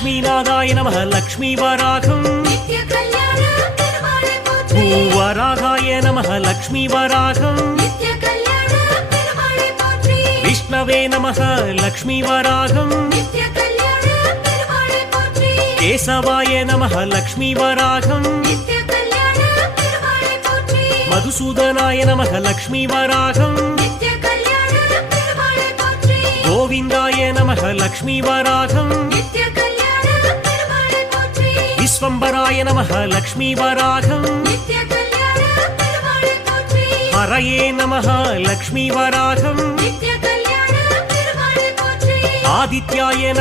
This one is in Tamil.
லக்ஷ்மீநாதாய நம லக்ஷ்மி வராகம் பூவராகாய நம லக்ஷ்மி வராகம் விஷ்ணவே நம லக்ஷ்மி வராகம் கேசவாய நம லக்ஷ்மி வராகம் மதுசூதனாய நம லக்ஷ்மி வராகம் கோவிந்தாய நம லக்ஷ்மி வராகம் விஸ்வம்பராய நம லக்ஷ்மி வராகம் ஹரயே நம லக்ஷ்மி வராகம் ஆதித்யாய நம